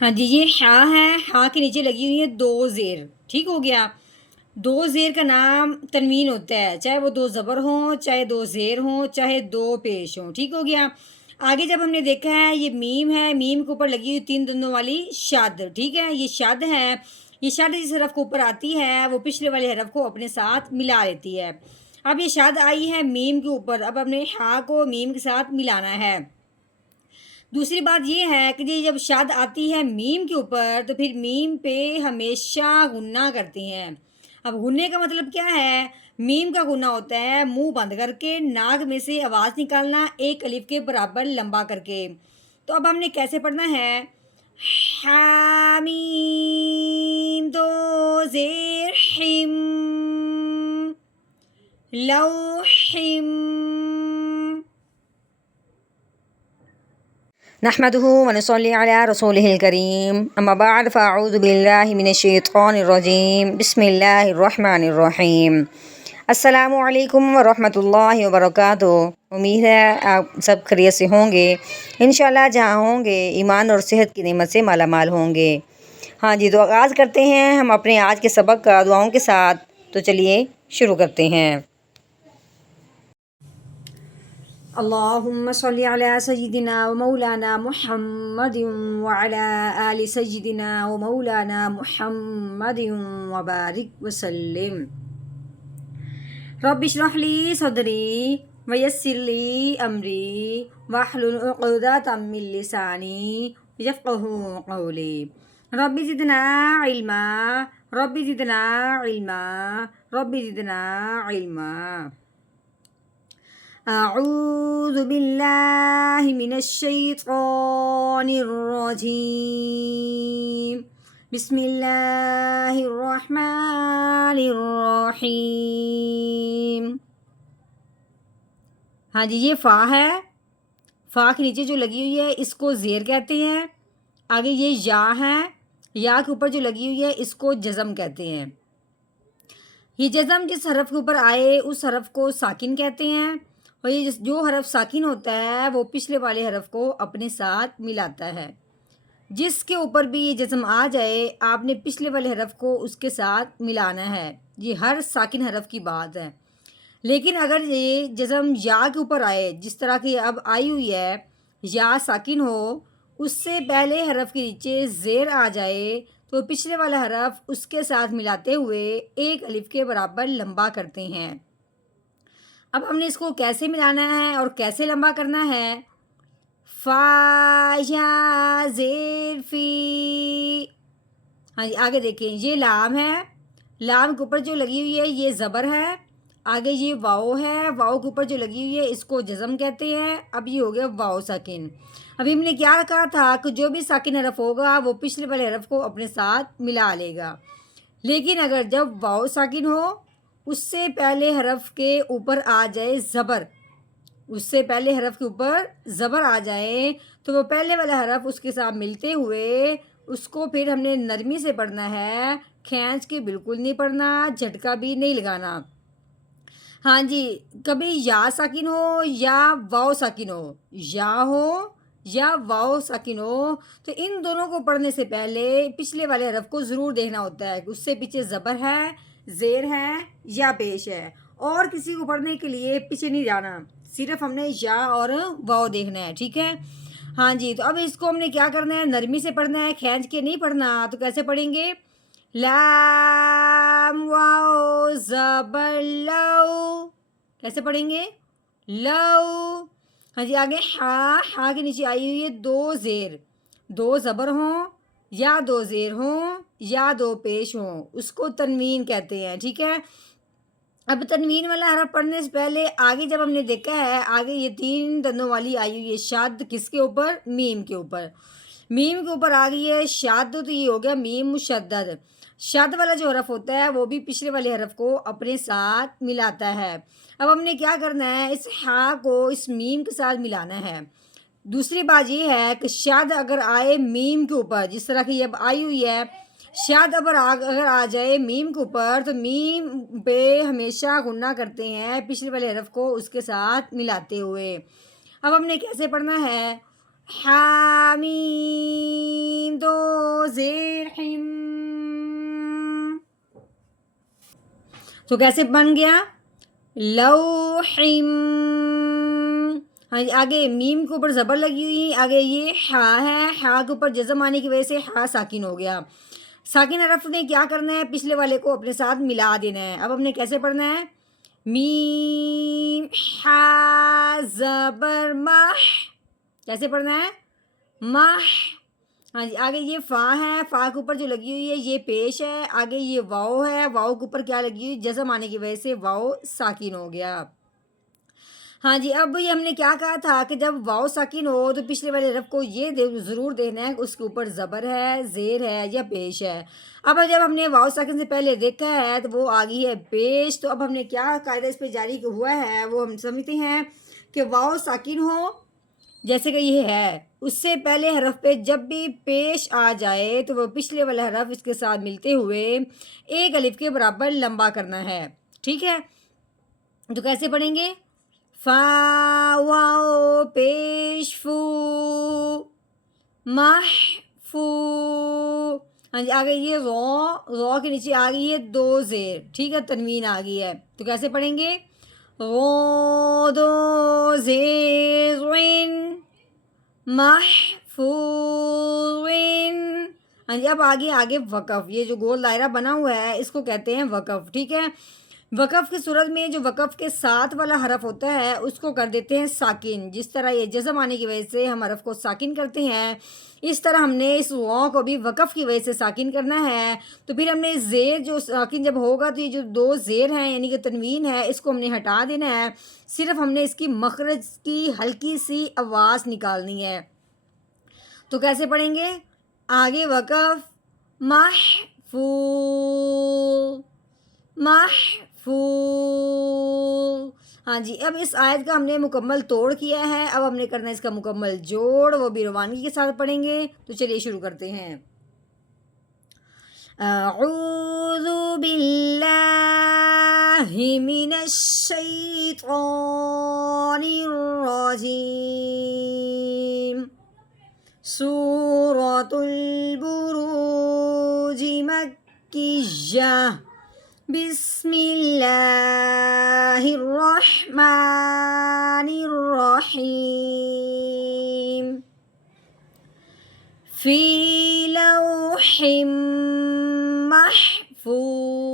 ہاں جی، یہ ہا ہے، ہا کے نیچے لگی ہوئی ہے دو زیر، ٹھیک ہو گیا۔ دو زیر کا نام تنوین ہوتا ہے، چاہے وہ دو زبر ہوں، چاہے دو زیر ہوں، چاہے دو پیش ہوں، ٹھیک ہو گیا۔ آگے جب ہم نے دیکھا ہے یہ میم ہے، میم کے اوپر لگی ہوئی تین دندوں والی شد، ٹھیک ہے، یہ شد ہے۔ یہ شد جس حرف کے اوپر آتی ہے وہ پچھلے والے حرف کو اپنے ساتھ ملا لیتی ہے۔ اب یہ شد آئی ہے میم کے اوپر، اب ہم نے ہا کو میم کے ساتھ ملانا ہے۔ دوسری بات یہ ہے کہ جب شاد آتی ہے میم کے اوپر تو پھر میم پہ ہمیشہ غنہ کرتے ہیں۔ اب غنے کا مطلب کیا ہے؟ میم کا غنہ ہوتا ہے منہ بند کر کے ناک میں سے آواز نکالنا ایک الف کے برابر لمبا کر کے۔ تو اب ہم نے کیسے پڑھنا ہے؟ حامیم دو زیر حم لوحم۔ نحمده ونصلي على رسوله الكريم اما بعد فاعوذ بالله من الشیطان الرجیم بسم اللہ الرحمن الرحیم۔ السلام علیکم ورحمۃ اللہ وبرکاتہ۔ امید ہے آپ سب خیریت سے ہوں گے، انشاءاللہ جہاں ہوں گے ایمان اور صحت کی نعمت سے مالا مال ہوں گے۔ ہاں جی، تو آغاز کرتے ہیں ہم اپنے آج کے سبق کا دعاؤں کے ساتھ، تو چلیے شروع کرتے ہیں۔ اللہم صلی علی سیدنا و مولانا محمد وعلی آل سیدنا و مولانا محمد وبارک وسلم۔ رب اشرح لی صدری ویسر لی امری واحلل عقدۃ من لسانی یفقہوا قولی۔ رب زدنا علما، رب زدنا علما، رب زدنا علما۔ اعوذ باللہ من الشیطان الرجیم بسم اللہ الرحمن الرحیم۔ ہاں جی، یہ فا ہے، فا کے نیچے جو لگی ہوئی ہے اس کو زیر کہتے ہیں۔ آگے یہ یا ہے، یا کے اوپر جو لگی ہوئی ہے اس کو جزم کہتے ہیں۔ یہ جزم جس حرف کے اوپر آئے اس حرف کو ساکن کہتے ہیں، اور یہ جو حرف ساکن ہوتا ہے وہ پچھلے والے حرف کو اپنے ساتھ ملاتا ہے۔ جس کے اوپر بھی یہ جزم آ جائے آپ نے پچھلے والے حرف کو اس کے ساتھ ملانا ہے، یہ ہر ساکن حرف کی بات ہے۔ لیکن اگر یہ جزم یا کے اوپر آئے، جس طرح کی اب آئی ہوئی ہے، یا ساکن ہو، اس سے پہلے حرف کے نیچے زیر آ جائے تو پچھلے والا حرف اس کے ساتھ ملاتے ہوئے ایک الف کے برابر لمبا کرتے ہیں۔ اب ہم نے اس کو کیسے ملانا ہے اور کیسے لمبا کرنا ہے؟ فا یا زیر فی۔ ہاں جی، آگے دیکھیں، یہ لام ہے، لام کے اوپر جو لگی ہوئی ہے یہ زبر ہے۔ آگے یہ واؤ ہے، واؤ کے اوپر جو لگی ہوئی ہے اس کو جزم کہتے ہیں۔ اب یہ ہو گیا واؤ ساکن۔ ابھی ہم نے کیا کہا تھا کہ جو بھی ساکن حرف ہوگا وہ پچھلے والے حرف کو اپنے ساتھ ملا لے گا، لیکن اگر جب واؤ ساکن ہو اس سے پہلے حرف کے اوپر آ جائے زبر، اس سے پہلے حرف کے اوپر زبر آ جائے تو وہ پہلے والا حرف اس کے ساتھ ملتے ہوئے اس کو پھر ہم نے نرمی سے پڑھنا ہے، کھینچ کے بالکل نہیں پڑھنا، جھٹکا بھی نہیں لگانا۔ ہاں جی، کبھی یا ساکن ہو یا واؤ ساکن ہو، یا ہو یا واؤ ساکن ہو، تو ان دونوں کو پڑھنے سے پہلے پچھلے والے حرف کو ضرور دیکھنا ہوتا ہے کہ اس سے پیچھے زبر ہے، زیر ہے یا پیش ہے، اور کسی کو پڑھنے کے لیے پیچھے نہیں جانا، صرف ہم نے یا اور واؤ دیکھنا ہے، ٹھیک ہے۔ ہاں جی، تو اب اس کو ہم نے کیا کرنا ہے؟ نرمی سے پڑھنا ہے، کھینچ کے نہیں پڑھنا۔ تو کیسے پڑھیں گے؟ لام واؤ زبر لو، کیسے پڑھیں گے؟ لو۔ ہاں جی، آگے ہا، ہا کے نیچے آئی ہوئی ہے دو زیر، دو زبر ہوں یا دو زیر ہوں یا دو پیش ہوں، اس کو تنوین کہتے ہیں، ٹھیک ہے۔ اب تنوین والا حرف پڑھنے سے پہلے آگے جب ہم نے دیکھا ہے، آگے یہ تین دندوں والی آئی ہوئی ہے شاد، کس کے اوپر؟ میم کے اوپر۔ میم کے اوپر آ گئی ہے شاد، تو یہ ہو گیا میم مشدد۔ شاد والا جو حرف ہوتا ہے وہ بھی پچھلے والے حرف کو اپنے ساتھ ملاتا ہے۔ اب ہم نے کیا کرنا ہے؟ اس ہا کو اس میم کے ساتھ ملانا ہے۔ دوسری بات یہ ہے کہ شاد اگر آئے میم کے اوپر، جس طرح کی اب آئی ہوئی ہے، شاد اگر آ جائے میم کے اوپر تو میم پہ ہمیشہ غنہ کرتے ہیں پچھلے والے حرف کو اس کے ساتھ ملاتے ہوئے۔ اب ہم نے کیسے پڑھنا ہے؟ حامیم دو زیر حم. تو کیسے بن گیا؟ لوحم. ہاں جی، آگے میم کے اوپر زبر لگی ہوئی، آگے یہ ہا ہے، ہا کے اوپر جزم آنے کی وجہ سے ہا ساکن ہو گیا. ساکن حرف نے کیا کرنا ہے؟ پچھلے والے کو اپنے ساتھ ملا دینا ہے. اب ہم نے کیسے پڑھنا ہے؟ میم ہا زبر مح. کیسے پڑھنا ہے؟ مح. ہاں جی، آگے یہ فا ہے، فا کے اوپر جو لگی ہوئی ہے یہ پیش ہے. آگے یہ واؤ ہے، واؤ کے اوپر کیا لگی ہوئی؟ جزم آنے کی وجہ سے واؤ ساکن ہو گیا. ہاں جی، اب یہ ہم نے کیا کہا تھا کہ جب واؤ ساکن ہو تو پچھلے والے حرف کو یہ ضرور دیکھنا ہے کہ اس کے اوپر زبر ہے، زیر ہے یا پیش ہے. اب جب ہم نے واؤ ساکن سے پہلے دیکھا ہے تو وہ آ گئی ہے پیش. تو اب ہم نے کیا قاعدہ اس پہ جاری ہوا ہے وہ ہم سمجھتے ہیں کہ واؤ ساکن ہو جیسے کہ یہ ہے، اس سے پہلے حرف پہ جب بھی پیش آ جائے تو وہ پچھلے والا حرف اس کے ساتھ ملتے ہوئے ایک الف کے برابر لمبا کرنا ہے. ٹھیک ہے، تو کیسے پڑھیں گے؟ فا واؤ پیش فو مح فو. ہاں جی، آگے یہ رو کے نیچے آ گئی ہے دو زیر. ٹھیک ہے، تنوین آ گئی ہے. تو کیسے پڑھیں گے؟ رو دو زیر وین محفوظ. ہاں جی، اب آگے وقف. یہ جو گول دائرہ بنا ہوا ہے اس کو کہتے ہیں وقف. ٹھیک ہے، وقف کی صورت میں جو وقف کے ساتھ والا حرف ہوتا ہے اس کو کر دیتے ہیں ساکن. جس طرح یہ جزم آنے کی وجہ سے ہم حرف کو ساکن کرتے ہیں، اس طرح ہم نے اس واؤ کو بھی وقف کی وجہ سے ساکن کرنا ہے. تو پھر ہم نے زیر جو ساکن جب ہوگا تو یہ جو دو زیر ہیں یعنی کہ تنوین ہے اس کو ہم نے ہٹا دینا ہے. صرف ہم نے اس کی مخرج کی ہلکی سی آواز نکالنی ہے. تو کیسے پڑھیں گے؟ آگے وقف محفوظ محفوظ. ہاں جی، اب اس آیت کا ہم نے مکمل توڑ کیا ہے. اب ہم نے کرنا ہے اس کا مکمل جوڑ، وہ بھی روانگی کے ساتھ پڑھیں گے. تو چلیے شروع کرتے ہیں. اعوذ باللہ من الشیطان الرجیم. سورۃ البروج مکیہ. بسم اللہ الرحمن الرحیم. فی لوح محفوظ.